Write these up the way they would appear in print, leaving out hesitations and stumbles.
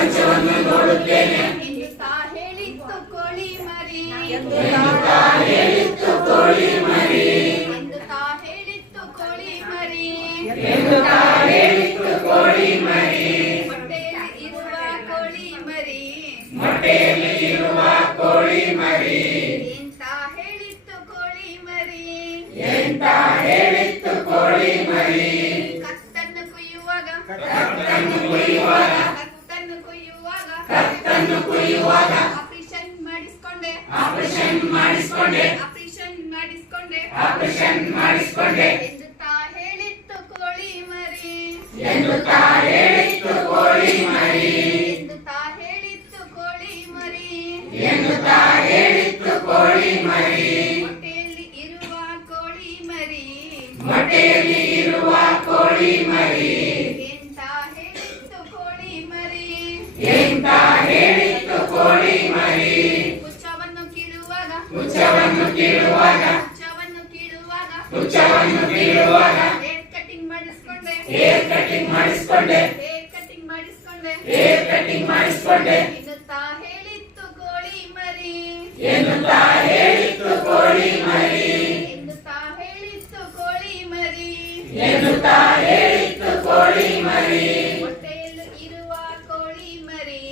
ಪ್ರಪಂಚವನ್ನು ನೋಡುತ್ತೇನೆ ಎನ್ನುತ್ತಾ ಹೇಳಿತ್ತು ಕೋಳಿ ಮರಿ ಎನ್ನುತ್ತಾ ಹೇಳಿತ್ತು ಕೋಳಿ ಮರಿ ಎನ್ನುತ್ತಾ ಹೇಳಿತ್ತು ಕೋಳಿ ಮರಿ ಎನ್ನುತ್ತಾ ಹೇಳಿತ್ತು ಕೋಳಿ ಮರಿ ಹೊಟ್ಟೆಯಲ್ಲಿ ಇರುವ ಕೋಳಿ ಮರಿ ಮೊಟ್ಟೆಯಲ್ಲಿ ಇರುವ ಕೋಳಿ ಮರಿ ಎಂತ ಹೇಳಿತ್ತು ಕೋಳಿ ಮರಿ ಎಂತ ಹೇಳಿತ್ತು ಕೋಳಿ ಮರಿ ಕತ್ತನ್ನು ಕುಯ್ಯುವಾಗ ಕತ್ತನ್ನು ಕುಯ್ಯುವಾಗ ಕತ್ತನ್ನು ಕುಯ್ಯುವಾಗ ಕತ್ತನ್ನು ಕುಯ್ಯುವಾಗ ಆಪರೇಷನ್ ಮಾಡಿಸ್ಕೊಂಡೆ ಆಪರೇಷನ್ ಮಾಡಿಸ್ಕೊಂಡೆ ಆಪರೇಷನ್ ಮಾಡಿಸ್ಕೊಂಡೆ ಆಪರೇಷನ್ ಮಾಡಿಸ್ಕೊಂಡೆ ಎನ್ನುತ್ತಾ ಹೇಳಿತ್ತು ಕೋಳಿ ಮರಿ ಎನ್ನುತ್ತಾ ಹೇಳಿತ್ತು ಕೋಳಿ ಮರಿ ಎನ್ನುತ್ತಾ ಹೇಳಿತ್ತು ಕೋಳಿ ಮರಿ ಎನ್ನುತ್ತಾ ಹೇಳಿತ್ತು ಕೋಳಿ ಮರಿ ಹೊಟ್ಟೆಯಲ್ಲಿ ಇರುವ ಕೋಳಿ ಮರಿ ಮೊಟ್ಟೆಯಲ್ಲಿ ಇರುವ ಕೋಳಿ ಮರಿ ಎಂತ ಹೇಳಿತ್ತು ಕೋಳಿ ಮರಿ ಎಂತ ಹೇಳಿತ್ತು ಕೋಳಿ ಮರಿ ಹುಚ್ಚವನ್ನು ಕೀಳುವಾಗ ಹುಚ್ಚವನ್ನು ಕೀಳುವಾಗ ಹುಚ್ಚವನ್ನು ಕೀಳುವಾಗ ಹುಚ್ಚವನ್ನು ಕೀಳುವಾಗ ಹೇರ್ ಕಟಿಂಗ್ ಮಾಡಿಸ್ಕೊಂಡೆ ಹೇರ್ ಕಟಿಂಗ್ ಮಾಡಿಸ್ಕೊಂಡೆ ಹೇರ್ ಕಟಿಂಗ್ ಮಾಡಿಸ್ಕೊಂಡೆ ಹೇರ್ ಕಟಿಂಗ್ ಮಾಡಿಸ್ಕೊಂಡೆ ಎನ್ನುತ್ತಾ ಹೇಳಿತ್ತು ಕೋಳಿ ಮರಿ ಎನ್ನುತ್ತಾ ಹೇಳಿತ್ತು ಕೋಳಿ ಮರಿ ಎನ್ನುತ್ತಾ ಹೇಳಿತ್ತು ಕೋಳಿ ಮರಿ ಎನ್ನುತ್ತಾ ಹೇಳಿತ್ತು ಕೋಳಿ ಮರಿ ಹೊಟ್ಟೆಯಲ್ಲಿ ಇರುವ ಕೋಳಿ ಮರಿ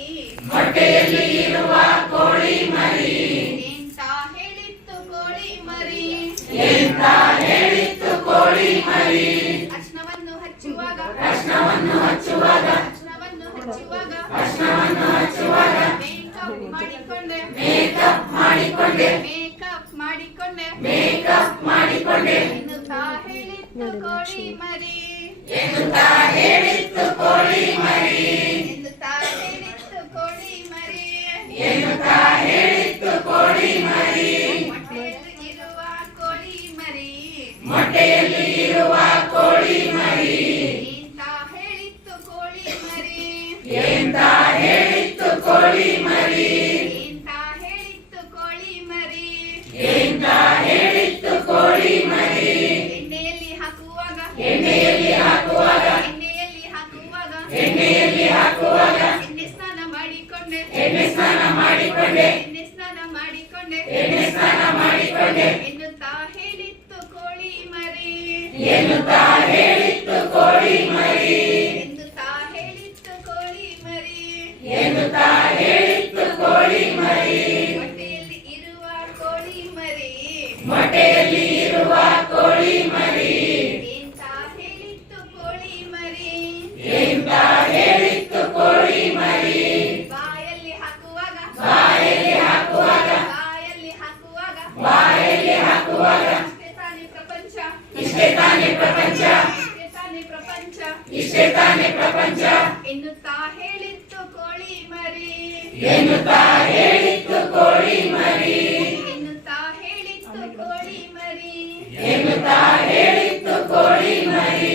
ಮೊಟ್ಟೆಯಲ್ಲಿ ಇರುವ ಕೋಳಿ ಮರಿ ಎಂತ ಹೇಳಿತ್ತು ಕೋಳಿ ಮರಿ ಎಂತ ಹೇಳಿತ್ತು ಕೋಳಿ ಮರಿ ಅರ್ಶನವನ್ನು ಹಚ್ಚುವಾಗ ಅರ್ಶನವನ್ನು ಹಚ್ಚುವಾಗ ಅರ್ಶನವನ್ನು ಹಚ್ಚುವಾಗ ಅರ್ಶನವನ್ನು ಹಚ್ಚುವಾಗ ಮೇಕಪ್ ಮಾಡಿಕೊಂಡೆ ಮೇಕಪ್ ಮಾಡಿಕೊಂಡೆ ಮೇಕಪ್ ಮಾಡಿಕೊಂಡೆ ಮೇಕಪ್ ಮಾಡಿಕೊಂಡೆ ಎನ್ನುತ್ತಾ ಹೇಳಿತ್ತು ಕೋಳಿ ಮರಿ ಎನ್ನುತ್ತಾ ಹೇಳಿತ್ತು ಕೋಳಿ ಮರಿ ಎನ್ನುತ್ತಾ ಹೇಳಿತ್ತು ಕೋಳಿ ಮರಿ ಎನ್ನುತ್ತಾ ಹೇಳಿತ್ತು ಕೋಳಿ ಮರಿ ಹೊಟ್ಟೆಯಲ್ಲಿ ಇರುವ ಕೋಳಿ ಮರಿ ಮೊಟ್ಟೆಯಲ್ಲಿ ಇರುವ ಕೋಳಿ ಮರಿ ಎಂತ ಹೇಳಿತ್ತು ಕೋಳಿ ಮರಿ ಎಂತ ಹೇಳಿತ್ತು ಕೋಳಿ ಮರಿ ಎಂತ ಹೇಳಿತ್ತು ಕೋಳಿ ಮರಿ ಎಂತ ಹೇಳಿತ್ತು ಕೋಳಿ ಮರಿ ಎಣ್ಣೆಯಲ್ಲಿ ಹಾಕುವಾಗ ಎಣ್ಣೆಯಲ್ಲಿ ಹಾಕುವಾಗ ಎಣ್ಣೆಯಲ್ಲಿ ಹಾಕುವಾಗ ಎಣ್ಣೆಯಲ್ಲಿ ಹಾಕುವಾಗ ಎಣ್ಣೆ ಸ್ನಾನ ಮಾಡಿಕೊಂಡೆ ಎಣ್ಣೆ ಸ್ನಾನ ಮಾಡಿಕೊಂಡೆ ಎಣ್ಣೆ ಸ್ನಾನ ಮಾಡಿಕೊಂಡೆ ಎಣ್ಣೆ ಸ್ನಾನ ಮಾಡಿಕೊಂಡೆ ಎನ್ನುತ್ತಾ ಹೇಳಿತ್ತು ಕೋಳಿ ಮರಿ ಎನ್ನುತ್ತಾ ಹೇಳಿತ್ತು ಕೋಳಿ ಮರಿ ಎನ್ನುತ್ತಾ ಹೇಳಿತ್ತು ಕೋಳಿ ಮರಿ ಎನ್ನುತ್ತಾ ಹೇಳಿತ್ತು ಕೋಳಿ ಮರಿ ಹೊಟ್ಟೆಯಲ್ಲಿ ಇರುವ ಕೋಳಿ ಮರಿ ಮೊಟ್ಟೆಯಲ್ಲಿ ಇರುವ ಕೋಳಿ ಮರಿ ಎಂತ ಹೇಳಿತ್ತು ಕೋಳಿ ಮರಿ ಎಂತ ಹೇಳಿತ್ತು ಕೋಳಿ ಮರಿ ಬಾಯಲ್ಲಿ ಹಾಕುವಾಗ ಬಾಯಲ್ಲಿ ಹಾಕುವಾಗ ಬಾಯಲ್ಲಿ ಹಾಕುವಾಗ ಬಾಯಲ್ಲಿ ಹಾಕುವಾಗ ಇಷ್ಟೇ ತಾನೇ ಪ್ರಪಂಚ ಇಷ್ಟೇ ತಾನೇ ಪ್ರಪಂಚ ಇಷ್ಟೇ ತಾನೇ ಪ್ರಪಂಚ ಇಷ್ಟೇ ತಾನೇ ಪ್ರಪಂಚ ಎನ್ನುತ್ತಾ ಹೇಳಿತ್ತು ಕೋಳಿ ಮರಿ ಎನ್ನುತ್ತಾ ಹೇಳಿತ್ತು ಕೋಳಿ ಮರಿ ಎನ್ನುತ್ತಾ ಹೇಳಿತ್ತು ಕೋಳಿ ಮರಿ ಎನ್ನುತ್ತಾ ಹೇಳಿತ್ತು ಕೋಳಿ ಮರಿ